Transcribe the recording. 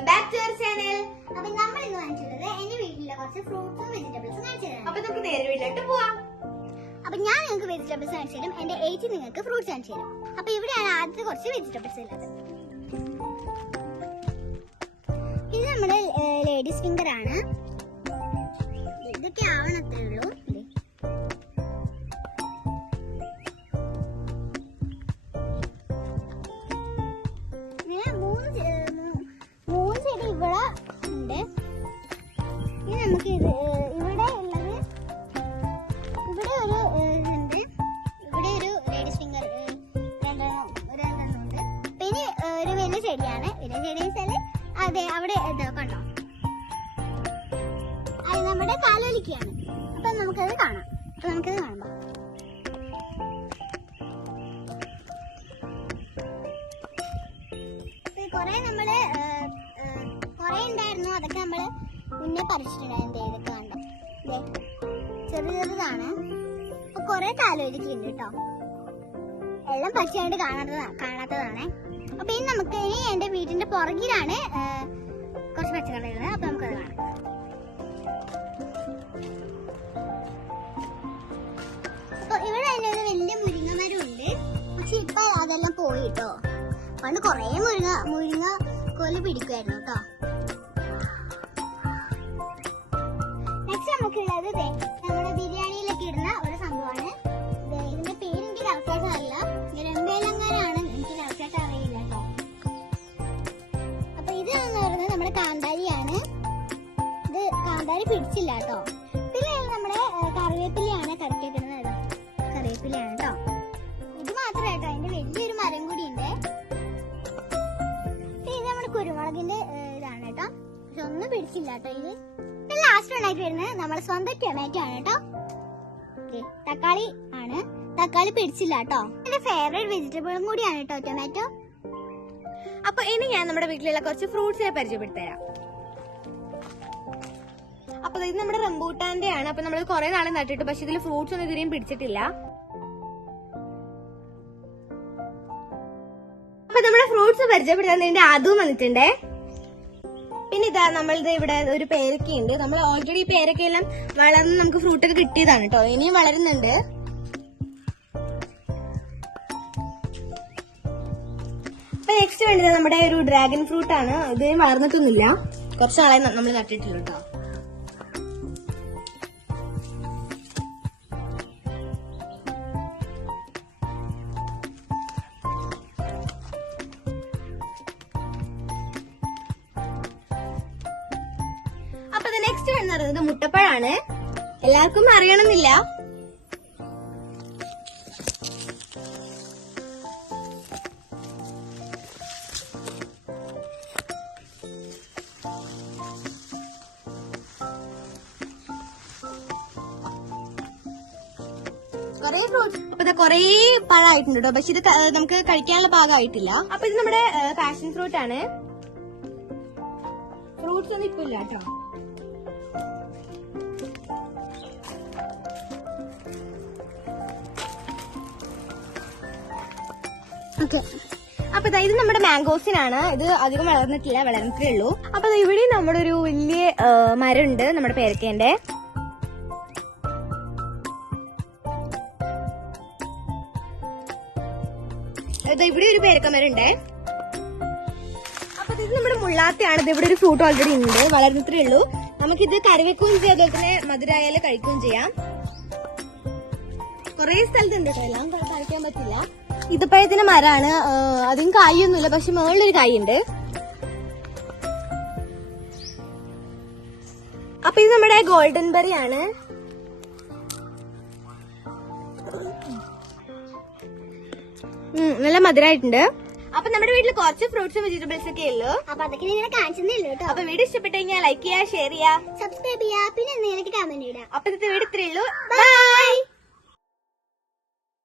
Welcome back to അവർ channel. അപ്പൊ നമ്മൾ ഇന്ന് കാണിച്ചിട്ടുള്ളത് എന്റെ വീട്ടിലെ കുറച്ച് ഫ്രൂട്ട്സും വെജിറ്റബിൾസും കാണിച്ചതാണ്. അപ്പൊ നമുക്ക് നേരെ വീട്ടിലോട്ട് പോവാം. അപ്പൊ ഞാൻ നിങ്ങൾക്ക് വെജിറ്റബിൾസ് കാണിച്ചു തരും, എന്റെ ഏച്ചി നിങ്ങൾക്ക് ഫ്രൂട്ട്സ് കാണിച്ചു തരും. അപ്പൊ ഇവിടെയാണ് ആദ്യത്തെ കുറച്ച് വെജിറ്റബിൾസ് ഉള്ളത്. ഇത് നമ്മുടെ ലേഡീസ് ഫിംഗർ ആണ്. ഇതൊക്കെ ആവണത്തേ ഉള്ളൂ. മൂന്ന് ചെടി ഇവിടെ ഉണ്ട്. ഇനി നമുക്ക് ഇവിടെ ഉള്ളത് ഇവിടെ ഒരു ഉണ്ട്, ഇവിടെ ഒരു ലേഡീസ് ഫിംഗർ രണ്ടെണ്ണം ഉണ്ട്. പിന്നെ ഒരു വലിയ ചെടിയാണ്. വലിയ ചെടി വെച്ചാല് അതെ അവിടെ കണ്ടോ, അത് നമ്മുടെ കാലോലിക്കയാണ്. അപ്പൊ നമുക്കത് കാണാം. അപ്പൊ നമുക്കത് കാണാം. കൊറേ നമ്മള് കൊറേ ഉണ്ടായിരുന്നു, അതൊക്കെ നമ്മള് മുന്നേ പറിച്ചിട്ടുണ്ടായിരുന്നു. ഇതൊക്കെ കണ്ടോ, ചെറു ചെറുതാണ്. അപ്പൊ കൊറേ കാലോലിക്കുണ്ട് കേട്ടോ. എല്ലാം പച്ചയായിട്ട് കാണാത്തതാണ്. അപ്പൊ ഇനി നമുക്ക് എന്റെ വീടിന്റെ പുറകിലാണ് കുറച്ച് പച്ചക്കറികൾ. അപ്പൊ നമുക്കത് കാണാം. അപ്പൊ ഇവിടെ തന്നെ ഒരു വലിയ മുരിങ്ങ മരം ഉണ്ട്. പക്ഷെ ഇപ്പൊ അതെല്ലാം പോയി കേട്ടോ. പണ്ട് കൊറേ മുരിങ്ങ കോല് പിടിക്കുമായിരുന്നു കേട്ടോ. നെക്സ്റ്റ് നമുക്കുള്ളത് നമ്മുടെ ബിരിയാണിയിലൊക്കെ ഇടുന്ന ഒരു സംഭവമാണ്. ഇതിന്റെ പേര് എനിക്ക് കറക്റ്റായിട്ട് അറിയില്ല. രമ്പേലങ്ങാനാണ്, എനിക്ക് കറക്റ്റായിട്ട് അറിയില്ല കേട്ടോ. അപ്പൊ ഇത് എന്ന് പറയുന്നത് നമ്മുടെ കാന്താരിയാണ്. ഇത് കാന്താരി പിടിച്ചില്ല കേട്ടോ. പിന്നെ നമ്മുടെ കറിവേപ്പിലയാണ് കറിക്കേക്കുന്നത്. കറിവേപ്പിലയാണ് കേട്ടോ. ഇത് മാത്രമായിട്ടോ, അതിന്റെ വലിയൊരു മരം കൂടി ഉണ്ട്. കുരുമുളകിന്റെ ഇതാണ് കേട്ടോ. പക്ഷെ ഒന്നും പിടിച്ചില്ല കേട്ടോ. ഇത് ലാസ്റ്റ് ഉണ്ടാക്കി വരുന്നത് നമ്മുടെ സ്വന്തം ടൊമാറ്റോ ആണ് കേട്ടോ. തക്കാളി ആണ്. തക്കാളി പിടിച്ചില്ല കേട്ടോ. എന്റെ ഫേവറേറ്റ് വെജിറ്റബിളും കൂടിയാണ് കേട്ടോ ടൊമാറ്റോ. അപ്പൊ ഇനി ഞാൻ നമ്മുടെ വീട്ടിലുള്ള കുറച്ച് ഫ്രൂട്ട്സിനെ പരിചയപ്പെടുത്തരാം. അപ്പൊ ഇത് നമ്മുടെ റംബൂട്ടാന്റെ ആണ്. അപ്പൊ നമ്മൾ കുറെ നാളെ നട്ടിട്ട്, പക്ഷെ ഇതിൽ ഫ്രൂട്ട്സ് ഒന്നും ഇതുവരെയും പിടിച്ചിട്ടില്ല. അപ്പൊ നമ്മുടെ ഫ്രൂട്ട്സ് പരിചയപ്പെടുത്താൻ വേണ്ടി അതും വന്നിട്ടുണ്ട്. പിന്നെ ഇതാ നമ്മളിത് ഇവിടെ ഒരു പേരക്കയുണ്ട്. നമ്മൾ ഓൾറെഡി പേരക്കയെല്ലാം വളർന്ന് നമുക്ക് ഫ്രൂട്ടൊക്കെ കിട്ടിയതാണ് കേട്ടോ. ഇനിയും വളരുന്നുണ്ട്. അപ്പൊ നെക്സ്റ്റ് വേണ്ടത് നമ്മുടെ ഒരു ഡ്രാഗൺ ഫ്രൂട്ട് ആണ്. ഇത് വളർന്നിട്ടൊന്നുമില്ല, കുറച്ച് നാളെ നമ്മൾ നട്ടിട്ടുള്ളൂ കേട്ടോ. അപ്പൊ നെക്സ്റ്റ് എന്ന് പറയുന്നത് മുട്ടപ്പഴാണ്. എല്ലാവർക്കും അറിയണമെന്നില്ല. കൊറേ ഫ്രൂട്ട്സ് അപ്പൊ കൊറേ പഴമായിട്ടുണ്ട് കേട്ടോ. പക്ഷെ ഇത് നമുക്ക് കഴിക്കാനുള്ള ഭാഗമായിട്ടില്ല. അപ്പൊ ഇത് നമ്മുടെ പാഷൻ ഫ്രൂട്ട് ആണ്. ഫ്രൂട്ട്സ് ഒന്നും ഇപ്പൊ ഇല്ല കേട്ടോ. അപ്പൊ ഇത് നമ്മുടെ മാംഗോസിനാണ്. ഇത് അധികം വളർന്നിട്ടില്ല, വളർന്നിട്ടേ ഉള്ളൂ. അപ്പൊ ഇവിടെ നമ്മുടെ ഒരു വലിയ മരം ഉണ്ട്, നമ്മുടെ പേരക്കേന്റെ. ഇവിടെ ഒരു പേരക്കമരം ഉണ്ട്. അപ്പൊ ഇത് നമ്മുടെ മുള്ളാത്തയാണ്. ഇത് ഇവിടെ ഒരു ഫ്രൂട്ട് ഓൾറെഡി ഉണ്ട്, വളർന്നിട്ടേ ഉള്ളൂ. നമുക്കിത് കറി വെക്കുകയും ചെയ്യാം, അതുപോലെ തന്നെ മധുരായാലും കഴിക്കുകയും ചെയ്യാം. കുറെ സ്ഥലത്തുണ്ട് കേട്ടോ, എല്ലാം കഴിക്കാൻ പറ്റില്ല. ഈത്തപ്പഴത്തിന്റെ മരമാണ്. അധികം കായൊന്നുമില്ല, പക്ഷെ മുകളിലൊരു കായുണ്ട്. അപ്പൊ ഇത് നമ്മുടെ ഗോൾഡൻ ബെറി ആണ്. നല്ല മധുരമായിട്ടുണ്ട്. അപ്പൊ നമ്മുടെ വീട്ടിൽ കുറച്ച് ഫ്രൂട്ട്സും വെജിറ്റബിൾസ് ഒക്കെ ഉള്ളു. അപ്പൊ അതൊക്കെ നിങ്ങൾ കാണിച്ചേ ഉള്ളൂ കേട്ടോ. അപ്പൊ വീഡിയോ ഇഷ്ടപ്പെട്ടു കഴിഞ്ഞാൽ ലൈക്ക് ചെയ്യുക, ഷെയർ ചെയ്യുക, സബ്സ്ക്രൈബ് ചെയ്യുക, പിന്നെ എന്തെങ്കിലും കമന്റ് ഇടുക. അപ്പൊ ഇന്നത്തെ വീഡിയോ ഇത്രയേ ഉള്ളൂ. ബൈ.